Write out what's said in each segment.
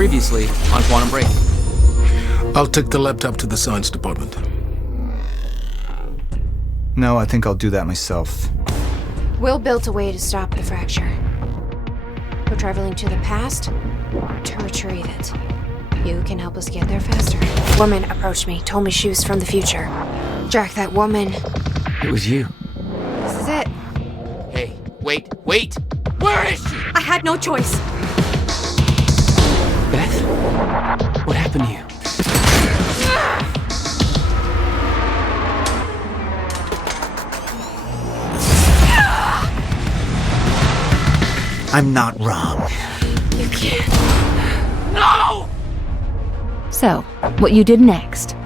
previously on Quantum Break. I'll take the laptop to the science department. No, I think I'll do that myself. Will built a way to stop the fracture. We're traveling to the past to retrieve it. You can help us get there faster. A woman approached me, told me she was from the future. Jack, that woman. It was you. This is it. Hey, wait! Where is she? I had no choice. Beth? What happened to you? I'm not wrong. You can't. No! So, what you did next?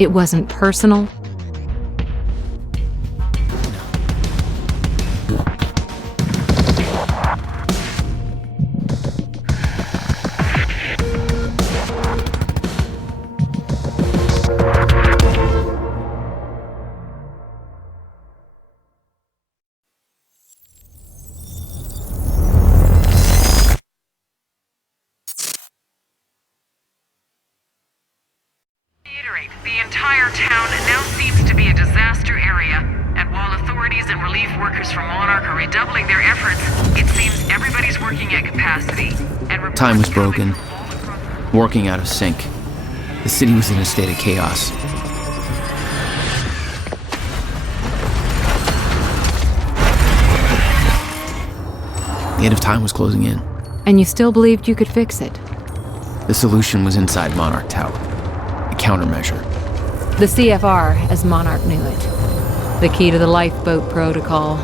It wasn't personal? The entire town now seems to be a disaster area, and while authorities and relief workers from Monarch are redoubling their efforts, it seems everybody's working at capacity. And Time was broken, working out of sync. The city was in a state of chaos. The end of time was closing in. And you still believed you could fix it? The solution was inside Monarch Tower. A countermeasure. The CFR, as Monarch knew it. The key to the lifeboat protocol.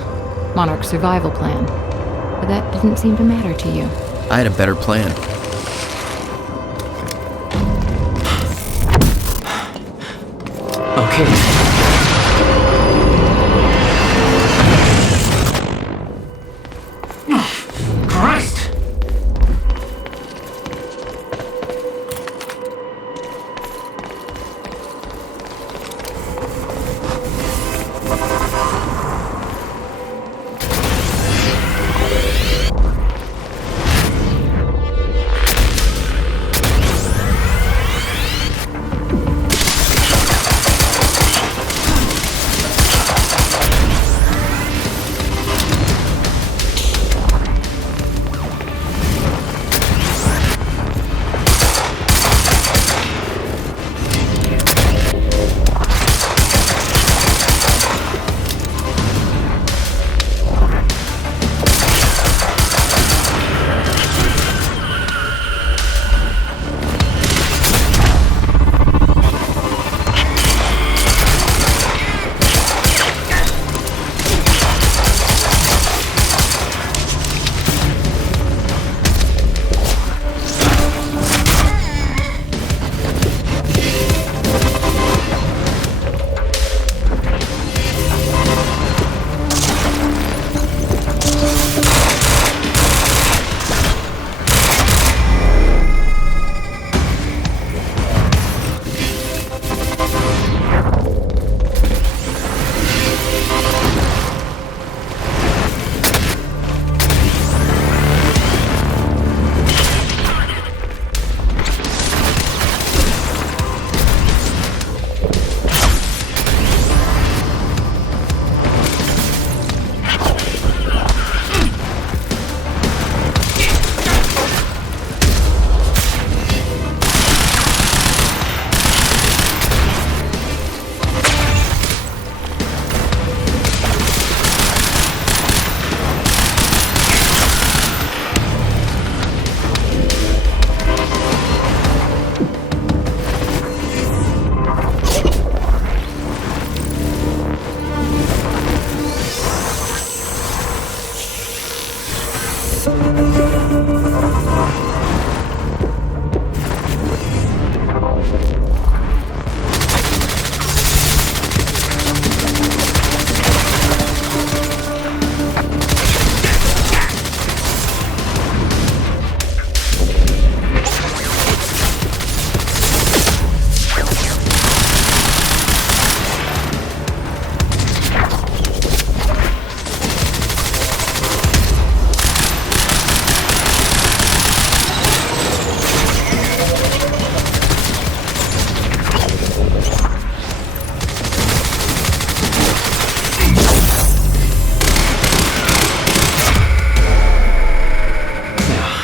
Monarch's survival plan. But that didn't seem to matter to you. I had a better plan. Okay. Christ!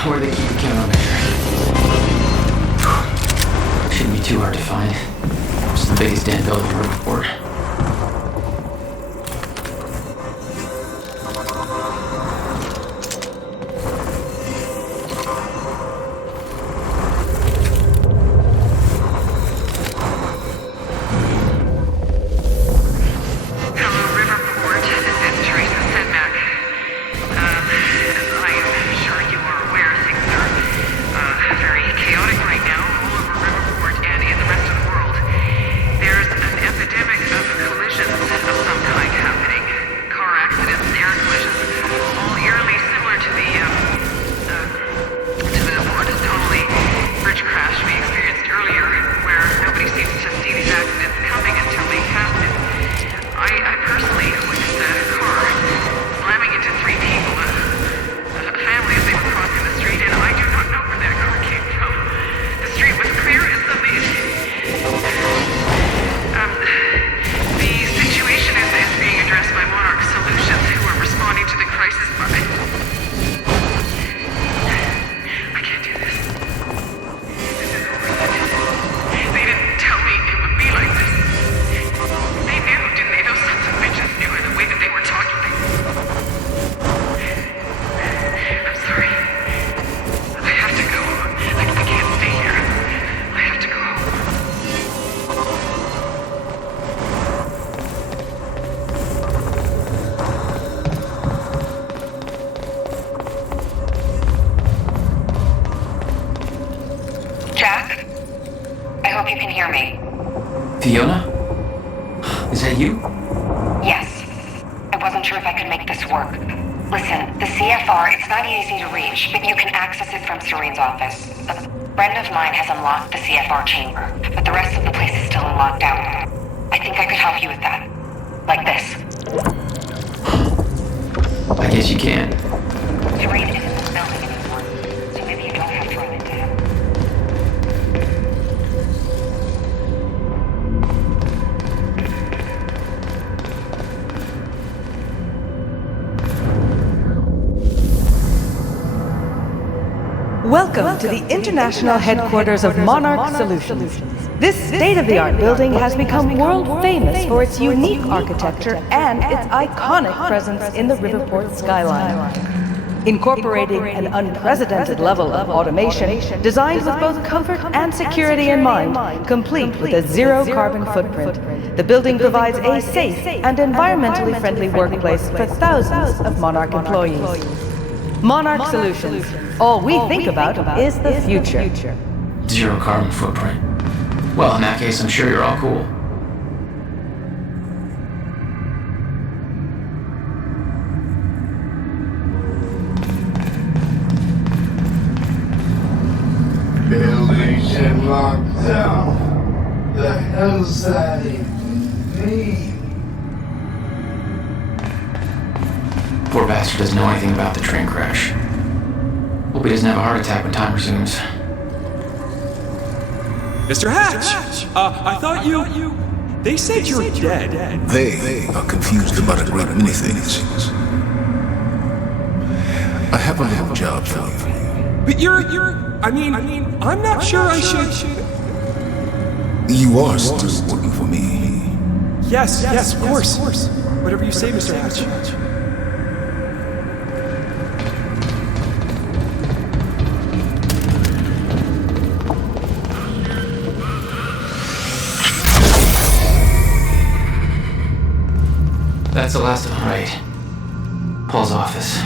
Where they keep the countermeasure. Shouldn't be too hard to find. It's the biggest damn building in Riverport. hope you can hear me. Fiona? Is that you? Yes. I wasn't sure if I could make this work. Listen, the CFR, it's not easy to reach, but you can access it from Serene's office. A friend of mine has unlocked the CFR chamber, but the rest of the place is still in lockdown. I think I could help you with that. Like this. I guess you can. Serene isn't in the building anymore, so maybe you don't have to run into him. Welcome to the international headquarters of Monarch Solutions. This state-of-the-art building has become world-famous for its unique architecture and its iconic presence in the Riverport skyline. Incorporating an unprecedented level of automation designed with both comfort and security in mind, complete with a zero-carbon footprint, the building provides a safe and environmentally friendly workplace for thousands of Monarch employees. Monarch Solutions. All we think about is the future. Zero carbon footprint. Well, in that case, I'm sure you're all cool. Buildings in lockdown. The hell's that even mean? Poor bastard doesn't know anything about the train crash. Hope he doesn't have a heart attack when time resumes. Mr. Hatch! I thought you... They said you were dead. They are confused about a great many things. I have a little job for you. But I mean, I'm not sure I should... You are still working for me. Yes, of course. Whatever you say, Mr. Hatch. That's the last of them, right? Paul's office.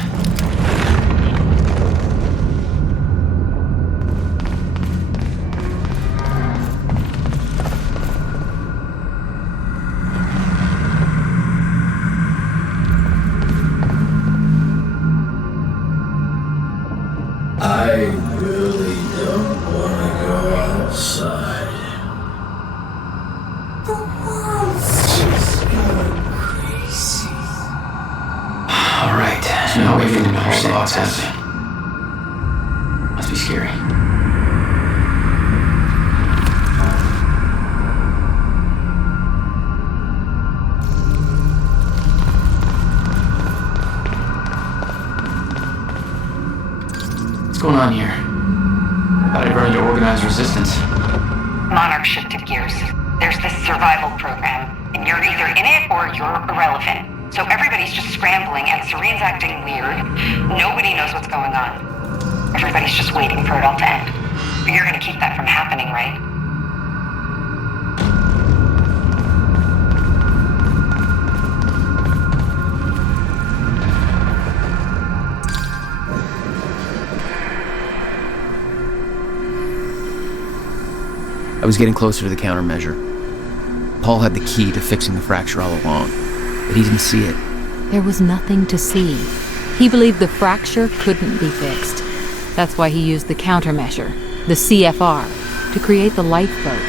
I really don't want to go outside. The world's just going crazy. All right. Now we can understand what's happening. Must be scary. going on here? Thought I'd run into organized resistance. Monarch shifted gears. There's this survival program, and you're either in it or you're irrelevant. So everybody's just scrambling, and Serene's acting weird. Nobody knows what's going on. Everybody's just waiting for it all to end. But you're gonna keep that from happening, right? I was getting closer to the countermeasure. Paul had the key to fixing the fracture all along, but he didn't see it. There was nothing to see. He believed the fracture couldn't be fixed. That's why he used the countermeasure, the CFR, to create the lifeboat.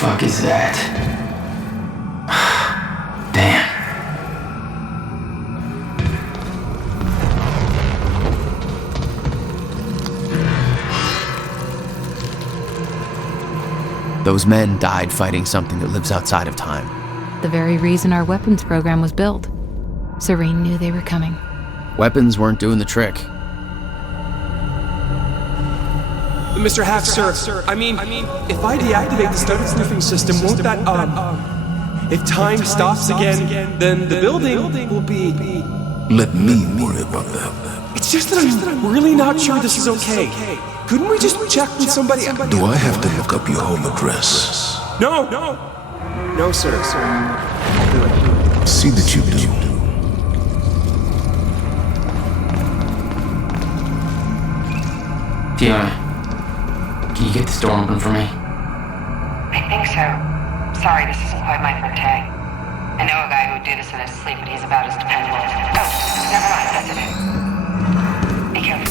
What is that? Damn. Those men died fighting something that lives outside of time. The very reason our weapons program was built. Serene knew they were coming. Weapons weren't doing the trick. Mr. Hack, sir, I mean, if I deactivate the study spoofing system, won't that, if time stops again, then the building will be... Let me worry about that. It's just that I'm really not sure this is okay. Couldn't we just check with somebody? Do I have to look up your home address? No, sir. I'll do it. See that you do. Fiona, can you get this door open for me? I think so. Sorry, this isn't quite my forte. I know a guy who would do this in his sleep, but he's about as dependable. Oh, never mind, that's it. Be careful.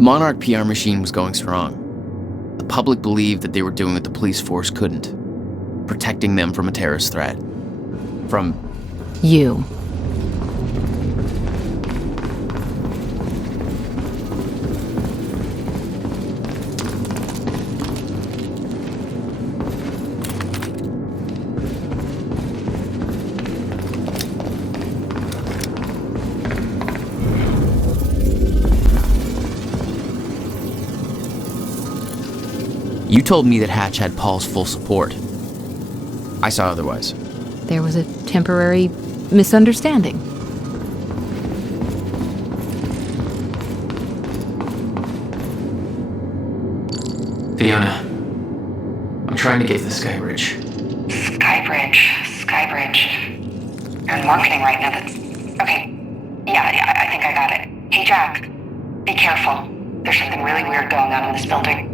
The Monarch PR machine was going strong. The public believed that they were doing what the police force couldn't, protecting them from a terrorist threat. From you. You told me that Hatch had Paul's full support. I saw otherwise. There was a temporary misunderstanding. Fiona, I'm trying to get to the Skybridge. Skybridge. You're in marketing right now, that's... Okay. Yeah, I think I got it. Hey, Jack. Be careful. There's something really weird going on in this building.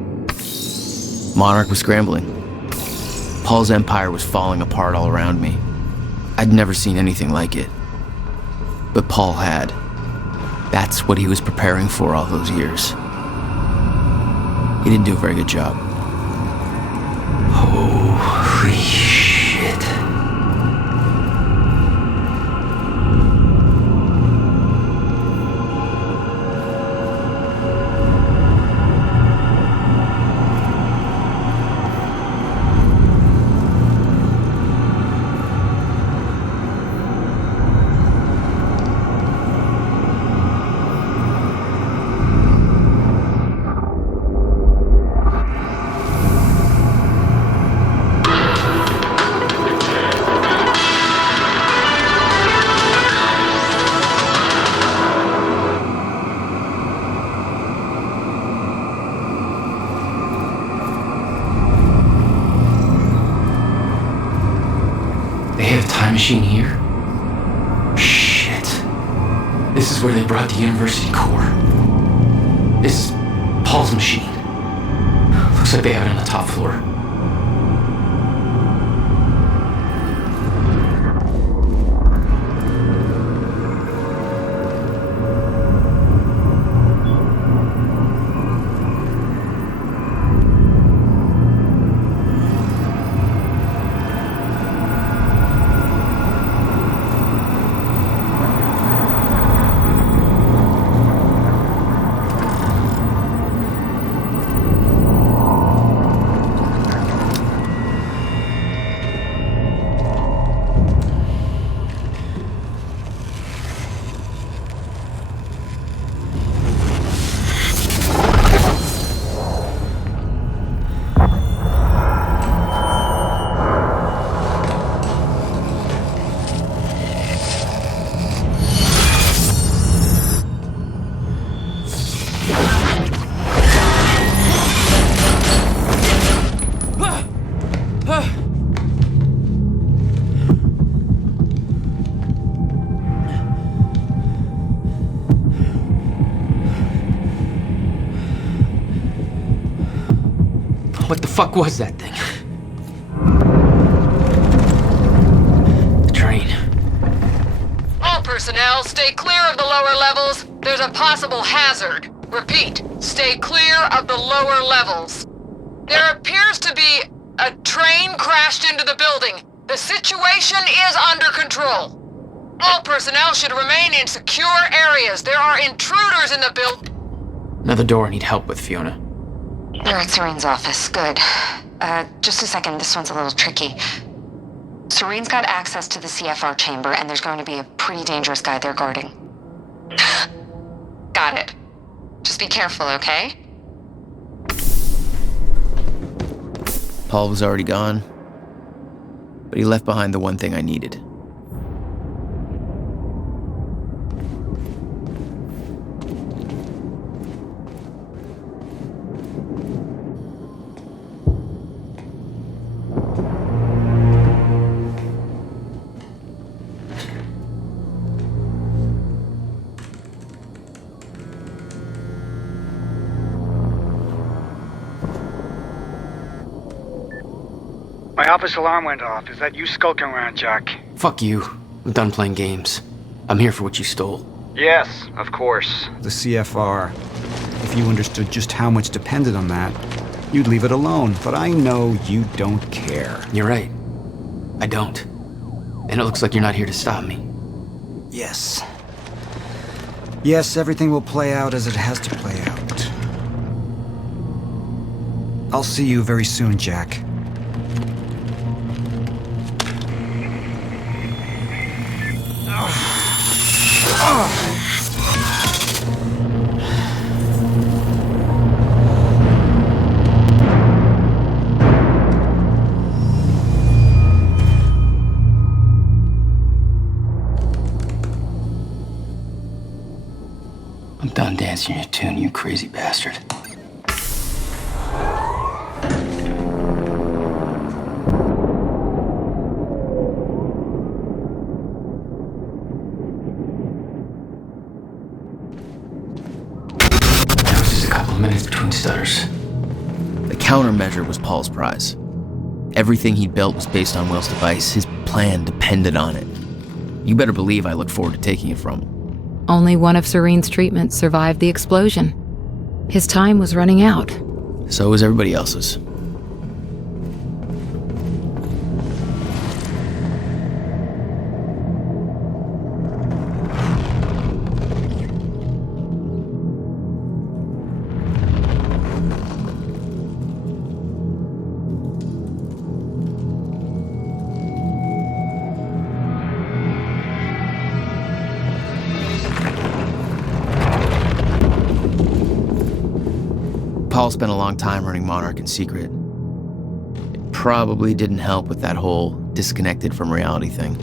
Monarch was scrambling. Paul's empire was falling apart all around me. I'd never seen anything like it. But Paul had. That's what he was preparing for all those years. He didn't do a very good job. Holy shit. Machine here? Shit. This is where they brought the university core. This is Paul's machine. Looks like they have it on the top floor. What the fuck was that thing? The train. All personnel, stay clear of the lower levels. There's a possible hazard. Repeat, stay clear of the lower levels. There appears to be a train crashed into the building. The situation is under control. All personnel should remain in secure areas. There are intruders in the building. Another door I need help with, Fiona. They're at Serene's office. Good. Just a second, this one's a little tricky. Serene's got access to the CFR chamber, and there's going to be a pretty dangerous guy there guarding. Got it. Just be careful, okay? Paul was already gone, but he left behind the one thing I needed. My office alarm went off. Is that you skulking around, Jack? Fuck you. I'm done playing games. I'm here for what you stole. Yes, of course. The CFR. If if you understood just how much depended on that, you'd leave it alone. But I know you don't care. You're right. I don't. And it looks like you're not here to stop me. Yes. Yes, everything will play out as it has to play out. I'll see you very soon, Jack. I'm done dancing your tune, you crazy bastard. There was just a couple of minutes between stutters. The countermeasure was Paul's prize. Everything he'd built was based on Will's device. His plan depended on it. You better believe I look forward to taking it from him. Only one of Serene's treatments survived the explosion. His time was running out. So was everybody else's. Paul spent a long time running Monarch in secret. It probably didn't help with that whole disconnected from reality thing.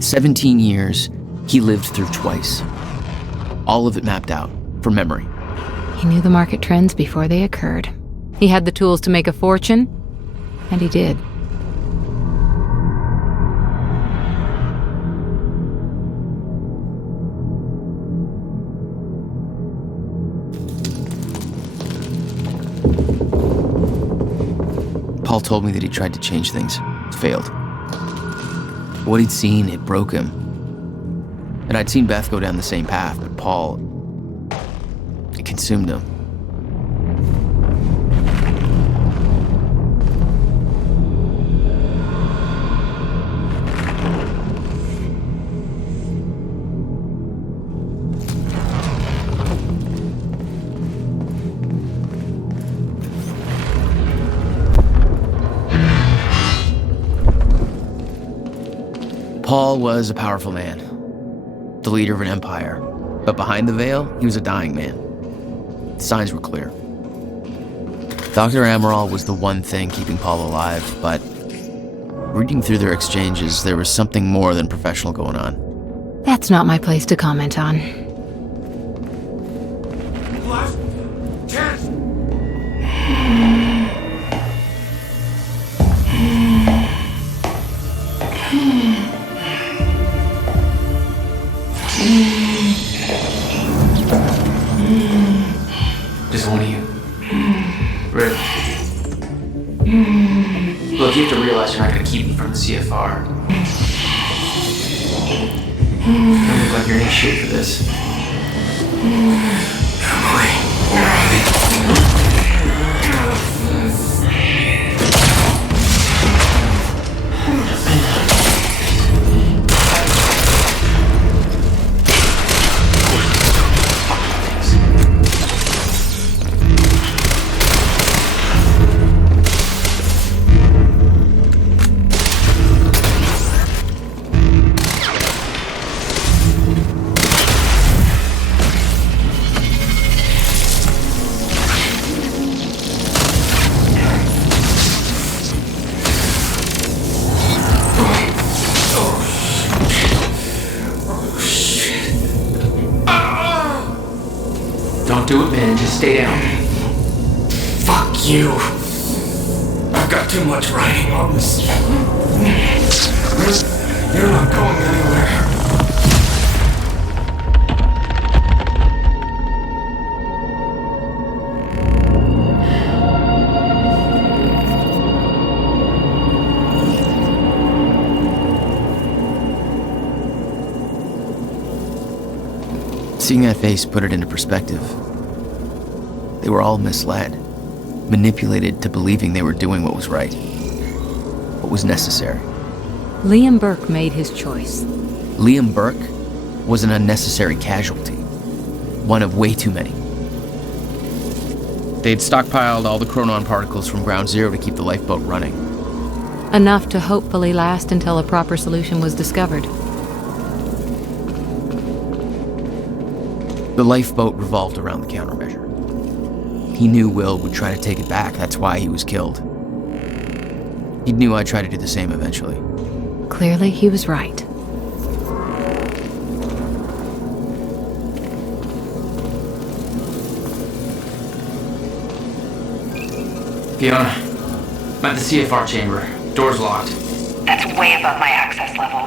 "17 years he lived through twice. All of it mapped out, from memory. He knew the market trends before they occurred. He had the tools to make a fortune, and he did. Paul told me that he tried to change things. Failed. What he'd seen, it broke him. And I'd seen Beth go down the same path, but Paul, it consumed him. Paul was a powerful man, the leader of an empire, but behind the veil, he was a dying man. The signs were clear. Dr. Amaral was the one thing keeping Paul alive, but reading through their exchanges, there was something more than professional going on. That's not my place to comment on. Last chance. Just one of you. Really? Look, you have to realize you're not going to keep me from the CFR. You don't look like you're in any shape for this. Don't do it, man. Just stay down. Fuck you. I've got too much writing on this. You're not going anywhere. Seeing that face put it into perspective. They were all misled, manipulated to believing they were doing what was right, what was necessary. Liam Burke made his choice. Liam Burke was an unnecessary casualty, one of way too many. They'd stockpiled all the chronon particles from Ground Zero to keep the lifeboat running. Enough to hopefully last until a proper solution was discovered. The lifeboat revolved around the countermeasure. He knew Will would try to take it back, that's why he was killed. He knew I'd try to do the same eventually. Clearly, he was right. Fiona, I'm at the CFR chamber. Door's locked. That's way above my access level.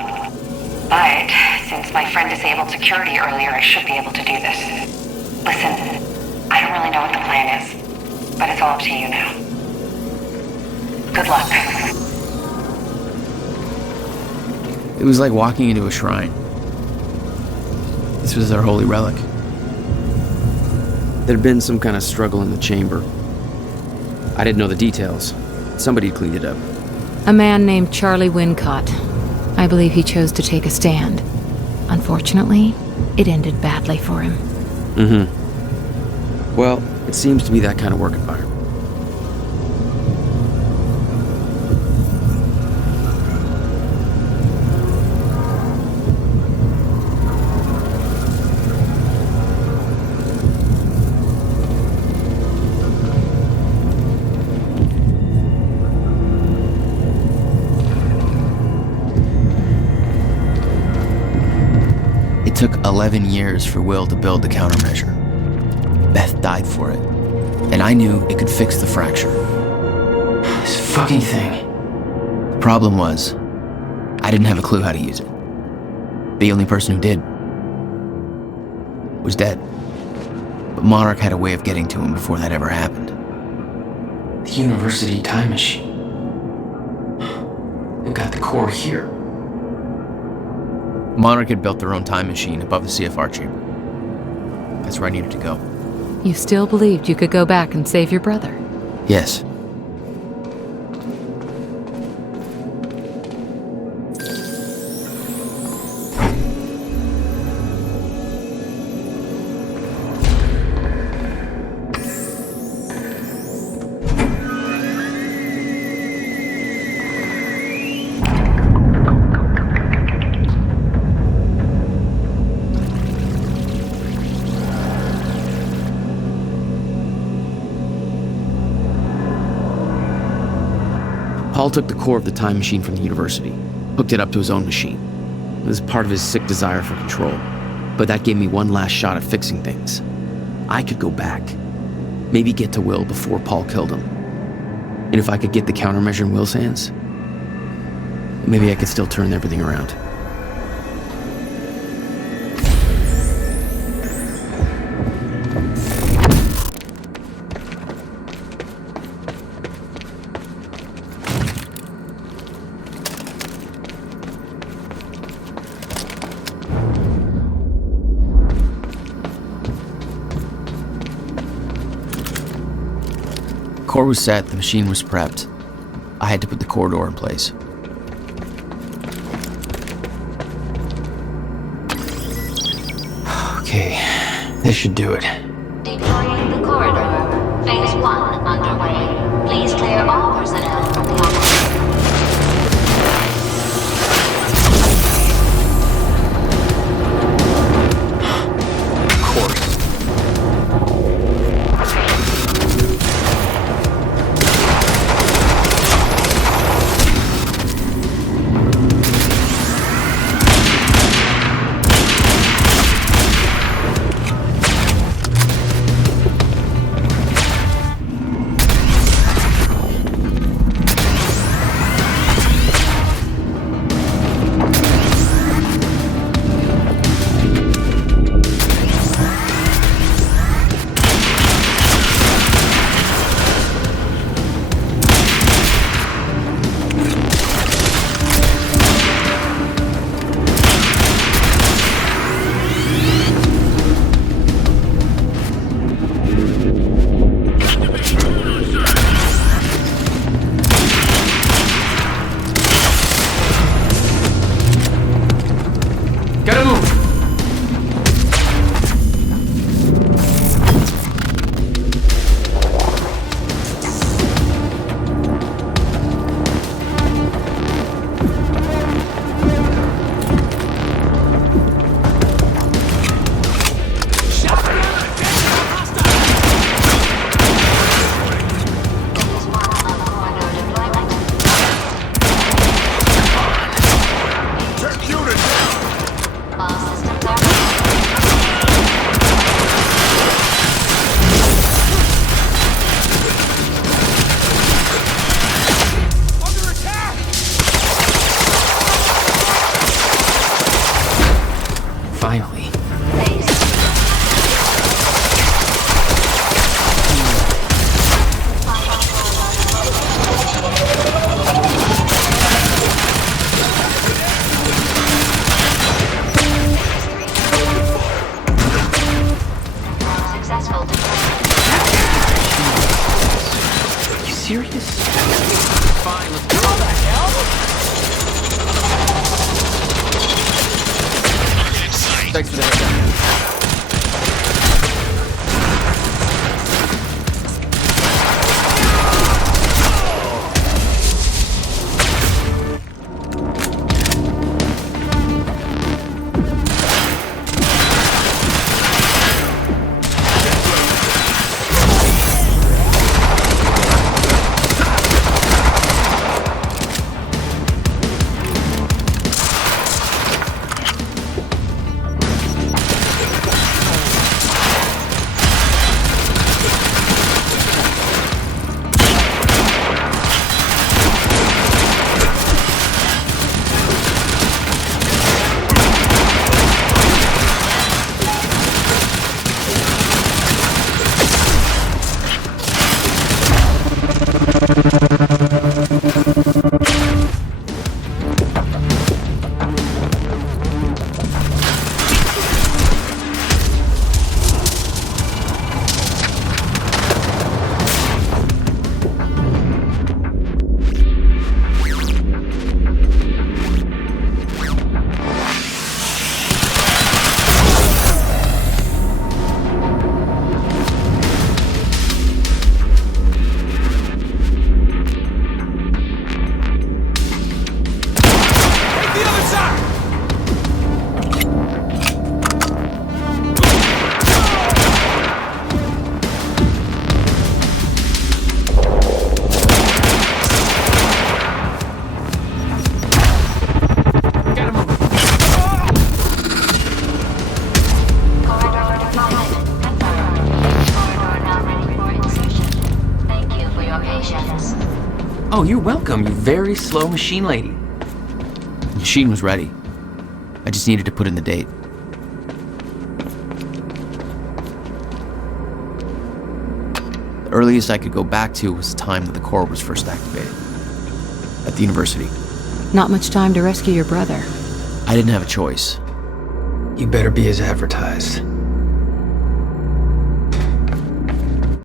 But, since my friend disabled security earlier, I should be able to do this. Listen, I don't really know what the plan is, but it's all up to you now. Good luck. It was like walking into a shrine. This was their holy relic. There'd been some kind of struggle in the chamber. I didn't know the details. Somebody cleaned it up. A man named Charlie Wincott. I believe he chose to take a stand. Unfortunately, it ended badly for him. Mm-hmm. Well, it seems to be that kind of work environment. It took 11 years for Will to build the countermeasure. Beth died for it, and I knew it could fix the fracture. This fucking thing. The problem was, I didn't have a clue how to use it. The only person who did was dead. But Monarch had a way of getting to him before that ever happened. The university time machine. They've got the core here. Monarch had built their own time machine above the CFR chamber. That's where I needed to go. You still believed you could go back and save your brother? Yes. Paul took the core of the time machine from the university, hooked it up to his own machine. It was part of his sick desire for control, but that gave me one last shot at fixing things. I could go back, maybe get to Will before Paul killed him. And if I could get the countermeasure in Will's hands, maybe I could still turn everything around. Core was set, the machine was prepped. I had to put the core door in place. Okay, this should do it. Deploying the corridor. Phase 1 underway. Please clear all personnel from the office. serious? Fine, let's go. What the hell? Thanks for the heads up. Oh, you're welcome, you very slow machine lady. The machine was ready. I just needed to put in the date. The earliest I could go back to was the time that the core was first activated. At the university. Not much time to rescue your brother. I didn't have a choice. You better be as advertised.